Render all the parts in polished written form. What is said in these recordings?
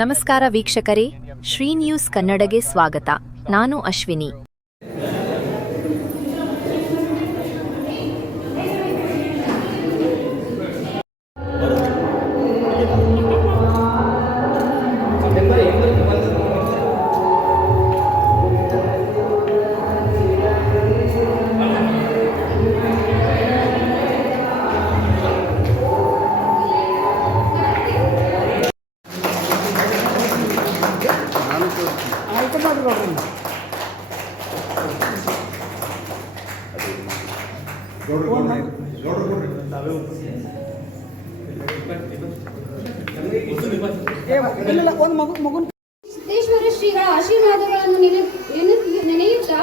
ನಮಸ್ಕಾರ ವೀಕ್ಷಕರೇ, ಶ್ರೀ ನ್ಯೂಸ್ ಕನ್ನಡಗೆ ಸ್ವಾಗತ. ನಾನು ಅಶ್ವಿನಿ. ಸಿದ್ದೇಶ್ವರ ಶ್ರೀಗಳ ಆಶೀರ್ವಾದಗಳನ್ನು ನೆನೆಯುತ್ತಾ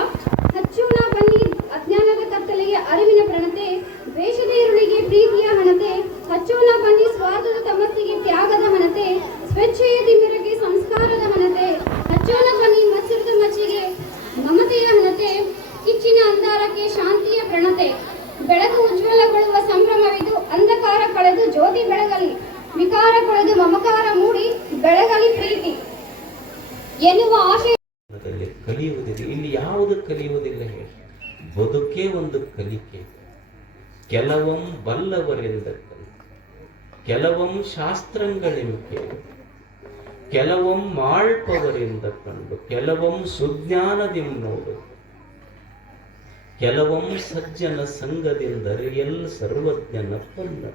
ಹಚ್ಚೋಣ ಬನ್ನಿ ಅಜ್ಞಾನದ ಕತ್ತಲೆಗೆ ಅರಿವಿನ ಪ್ರಣತೆ, ದ್ವೇಷದ ಈರುಳಿಗೆ ಪ್ರೀತಿಯ ಹಣತೆ, ಹಚ್ಚೋಣ ಬನ್ನಿ ಸ್ವಾರ್ಥದ ತಮಸ್ಸಿಗೆ ತ್ಯಾಗದ ಹಣತೆ, ಸ್ವೇಚ್ಛೆಯ ತಿಮಿರಕ್ಕೆ ಸಂಸ್ಕಾರದ ಹಣತೆ, ಹಚ್ಚೋಣ ಬನ್ನಿ ಮತ್ಸರದ ಮಚ್ಚಿಗೆ ಮಮತೆಯ ಹಣತೆ, ಕಿಚ್ಚಿನ ಅಂಧಾರಕ್ಕೆ ಶಾಂತಿಯ ಪ್ರಣತೆ. ಬೆಳಕು ಉಜ್ವಲಗೊಳ್ಳುವ ಸಂಭ್ರಮವಿದು, ಅಂಧಕಾರ ಕಳೆದು ಜ್ಯೋತಿ ಬೆಳಗಲಿ, ವಿಕಾರ ಕಳೆದು ಮಮಕಾರ ಮೂಡಿ ಬೆಳಗಲಿ ಪ್ರೀತಿ ಎನ್ನುವ ಆಶಯ. ಕಲಿಯುವುದಿಲ್ಲ. ಇಲ್ಲಿ ಯಾವುದು ಕಲಿಯುವುದಿಲ್ಲ ಹೇಳಿ, ಬದುಕೇ ಒಂದು ಕಲಿಕೆ. ಕೆಲವಂ ಬಲ್ಲವರಿಂದ ಕಲಿ, ಕೆಲವಂ ಶಾಸ್ತ್ರಗಳೆಂಕೆ, ಕೆಲವಂ ಮಾಳ್ಪವರಿಂದ ಕಂಡು, ಕೆಲವಂ ಸುಜ್ಞಾನದಿಂ ನೋಡು, ಕೆಲವಂ ಸಜ್ಜನ ಸಂಘದಿಂದರಿಯಲ್ ಸರ್ವಜ್ಞನ ಪನ್ನ.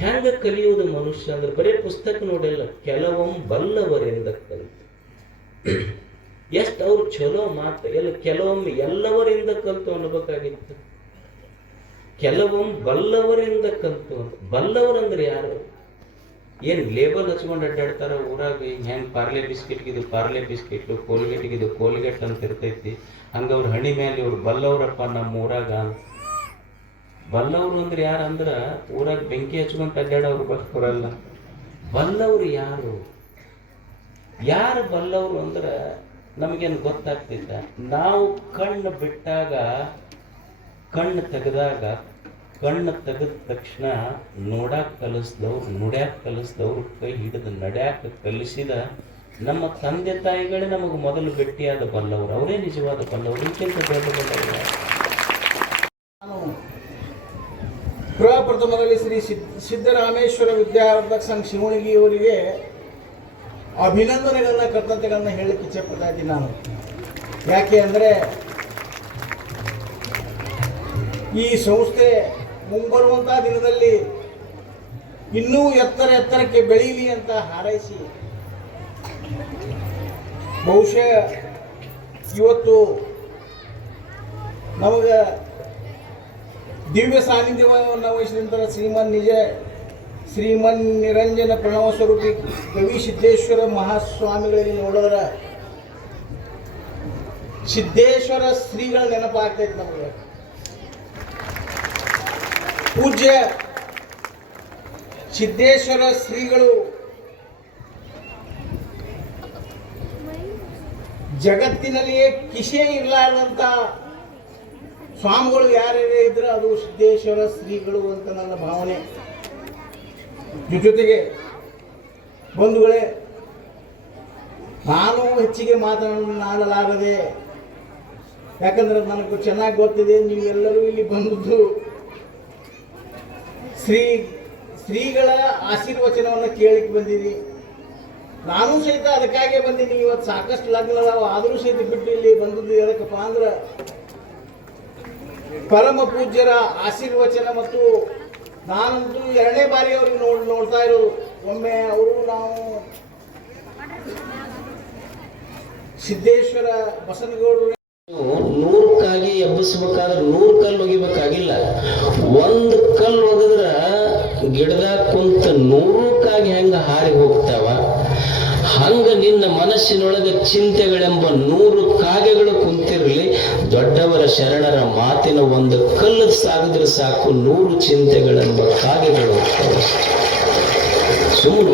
ಹೆಂಗ ಕಲಿಯುವುದು ಮನುಷ್ಯ ಅಂದ್ರೆ ಬರೀ ಪುಸ್ತಕ ನೋಡಿಲ್ಲ, ಕೆಲವೊಮ್ಮೆ ಬಲ್ಲವರಿಂದ ಕಲಿತು. ಎಷ್ಟು ಅವ್ರು ಚಲೋ ಮಾತು, ಕೆಲವೊಮ್ಮೆ ಎಲ್ಲವರಿಂದ ಕಲಿತು ಅನ್ಬೇಕಾಗಿತ್ತು. ಕೆಲವೊಮ್ಮೆ ಬಲ್ಲವರಿಂದ ಕಲಿತು ಅಂತ. ಬಲ್ಲವರಂದ್ರೆ ಯಾರು? ಏನ್ ಲೇಬಲ್ ಹಚ್ಕೊಂಡು ಅಡ್ಡಾಡ್ತಾರ ಊರಾಗ? ಹೆಂಗ್ ಪಾರ್ಲೆ ಬಿಸ್ಕೆಟ್ಗಿದು ಪಾರ್ಲೆ ಬಿಸ್ಕೆಟ್, ಕೋಲ್ಗೇಟ್ಗಿದು ಕೋಲ್ಗೇಟ್ ಅಂತ ಇರ್ತೈತಿ. ಹಂಗ ಅವ್ರ ಹಣಿ ಮೇಲೆ ಇವ್ರು ಬಲ್ಲವರಪ್ಪ ನಮ್ಮ ಊರಾಗ ಅಂತ. ಬಲ್ಲವರು ಅಂದ್ರೆ ಯಾರಂದ್ರ ಊರಾಗ ಬೆಂಕಿ ಹಚ್ಕೊಂತ ಅಡ್ಡಾಡವ್ರು ಬರಲ್ಲ. ಬಲ್ಲವ್ರು ಯಾರು? ಯಾರು ಬಲ್ಲವರು ಅಂದ್ರ ನಮಗೇನು ಗೊತ್ತಾಗ್ತಿದ್ದ? ನಾವು ಕಣ್ಣು ಬಿಟ್ಟಾಗ, ಕಣ್ಣು ತೆಗೆದಾಗ, ಕಣ್ಣು ತೆಗೆದ ತಕ್ಷಣ ನೋಡಾಕ್ ಕಲಿಸ್ದವ್ರು, ನುಡ್ಯಾಕ್ ಕಲಿಸ್ದವ್ರು, ಕೈ ಹಿಡಿದು ನಡ್ಯಾಕ ಕಲಿಸಿದ ನಮ್ಮ ತಂದೆ ತಾಯಿಗಳೇ ನಮಗೆ ಮೊದಲು ಭೇಟಿಯಾದ ಬಲ್ಲವರು. ಅವರೇ ನಿಜವಾದ ಬಲ್ಲವರು. ಇಂಕೆಂತ ದೊಡ್ಡ ಬಲ್ಲವರು. ಪ್ರಪ್ರಥಮದಲ್ಲಿ ಶ್ರೀ ಸಿದ್ದರಾಮೇಶ್ವರ ವಿದ್ಯಾವರ್ಧಕ ಸಂಘ ಶಿವಣಗಿಯವರಿಗೆ ಅಭಿನಂದನೆಗಳನ್ನ ಕೃತಜ್ಞತೆಗಳನ್ನ ಹೇಳಲಿಕ್ಕೆ ಇಚ್ಛೆಪಡ್ತಾ ಇದ್ದೀನಿ ನಾನು. ಯಾಕೆ ಅಂದರೆ ಈ ಸಂಸ್ಥೆ ಮುಂಬರುವಂತಹ ದಿನದಲ್ಲಿ ಇನ್ನೂ ಎತ್ತರಕ್ಕೆ ಬೆಳೀಲಿ ಅಂತ ಹಾರೈಸಿ, ಬಹುಶಃ ಇವತ್ತು ನಮಗೆ ದಿವ್ಯ ಸಾನ್ನಿಧ್ಯವನ್ನು ವಹಿಸಿದಂಥ ಶ್ರೀಮನ್ ನಿರಂಜನ ಪ್ರಣವ ಸ್ವರೂಪಿ ಗವಿ ಸಿದ್ದೇಶ್ವರ ಮಹಾಸ್ವಾಮಿಗಳಿಗೆ ನೋಡಿದ್ರೆ ಸಿದ್ದೇಶ್ವರ ಶ್ರೀಗಳ ನೆನಪಾಗ್ತೈತೆ ನಮಗೆ. ಪೂಜ್ಯ ಸಿದ್ದೇಶ್ವರ ಶ್ರೀಗಳು ಜಗತ್ತಿನಲ್ಲಿಯೇ ಕಿಶೆ ಇರಲಾರ್ದಂಥ ಸ್ವಾಮಿಗಳು ಯಾರ್ಯಾರೇ ಇದ್ರೆ ಅದು ಸಿದ್ದೇಶ್ವರ ಶ್ರೀಗಳು ಅಂತ ನನ್ನ ಭಾವನೆ. ಜೊತೆಗೆ ಬಂಧುಗಳೇ, ನಾನು ಹೆಚ್ಚಿಗೆ ಮಾತನಾಡಲಾರದೆ, ಯಾಕಂದ್ರೆ ನನಗೂ ಚೆನ್ನಾಗಿ ಗೊತ್ತಿದೆ ನೀವೆಲ್ಲರೂ ಇಲ್ಲಿ ಬಂದದ್ದು ಶ್ರೀಗಳ ಆಶೀರ್ವಚನವನ್ನು ಕೇಳಲಿಕ್ಕೆ ಬಂದಿರಿ. ನಾನು ಸಹಿತ ಅದಕ್ಕಾಗೆ ಬಂದೀನಿ. ಇವತ್ತು ಸಾಕಷ್ಟು ಲಗ್ನ ಅದಾವ, ಆದರೂ ಸಹಿತ ಬಿಟ್ಟು ಇಲ್ಲಿ ಬಂದದ್ದು ಎದಕ್ಕಪ್ಪ ಅಂದ್ರೆ ಪರಮ ಪೂಜ್ಯರ ಆಶೀರ್ವಚನ. ಮತ್ತು ನಾನಂತೂ ಎರಡನೇ ಬಾರಿ ಅವ್ರಿಗೆ ನೋಡ್ತಾ ಇರೋದು. ಒಮ್ಮೆ ಅವರು ನಾವು ಸಿದ್ದೇಶ್ವರ ಬಸನಗೌಡರು 100ಕ್ಕಾಗಿ ಎಬ್ಬಿಸ್ಬೇಕಾದ್ರೆ 100 ಕಲ್ಲು ಒಗಿಬೇಕಾಗಿಲ್ಲ. 1 ಕಲ್ಲು ಒಗದ್ರ ಗಿಡದಾಗ ಕುಂತ 100ಕ್ಕಾಗಿ ಹೆಂಗ ಹಾರಿ ಹೋಗ್ತಾವ, ಹಂಗ ನಿನ್ನ ಮನಸ್ಸಿನೊಳಗೆ ಚಿಂತೆಗಳೆಂಬ 100 ಕಾಗೆಗಳು ಕುಂತಿರಲಿ. ದೊಡ್ಡವರ ಶರಣರ ಮಾತಿನ 1 ಕಲ್ಲು ಸಾಗಿದ್ರೆ ಸಾಕು, 100 ಚಿಂತೆಗಳೆಂಬ ಕಾಗೆಗಳು ಹೋಗ್ತಾವ. ಸುಮ್ಮನೆ